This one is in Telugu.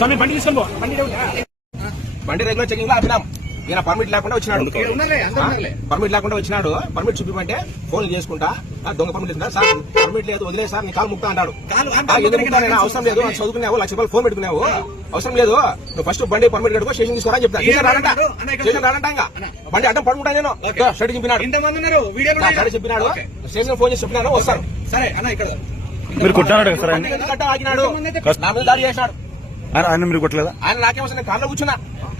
బండి బండి రెగ్యులర్ చెకింగ్లో ఆపినాం ఈయన పర్మిట్ లేకుండా వచ్చినాడు. పర్మిట్ లేకుండా వచ్చినాడు. పర్మిట్ చూపిమంటే ఫోన్ చేసుకుంటా. ఆ, దొంగ పర్మిట్ లేదా సార్ పర్మిట్ లేదు వదిలే సార్ నీ కాలు ముక్తా అంటాడు నేను అవసరం లేదు చదువుకున్నావు లక్ష రూపాయలు ఫోన్ పెట్టుకున్నావు. అవసరం లేదు నువ్వు ఫస్ట్ బండి పర్మిట్ కట్టుకో స్టేషన్ తీసుకోరా అని చెప్తా. స్టేషన్ రాడంట బండి అడ్డం పడుకుంటా నేను. షర్ట్ చెప్పినాడు షర్ట్ చెప్పినాడు స్టేషన్ ఫోన్ చేసి చెప్పినాను వస్తాను. సరే అన్న ఇక్కడ. మీరు కొట్టాడు సార్ బండి ఎందుకు కట్ట ఆగినాడు. నా మీద దాడి చేసినాడు ఆయన ఆయన మీరు కొట్టలేదా? ఆయన నాకేం వస్తుంది కార్లో కూర్చున్నా.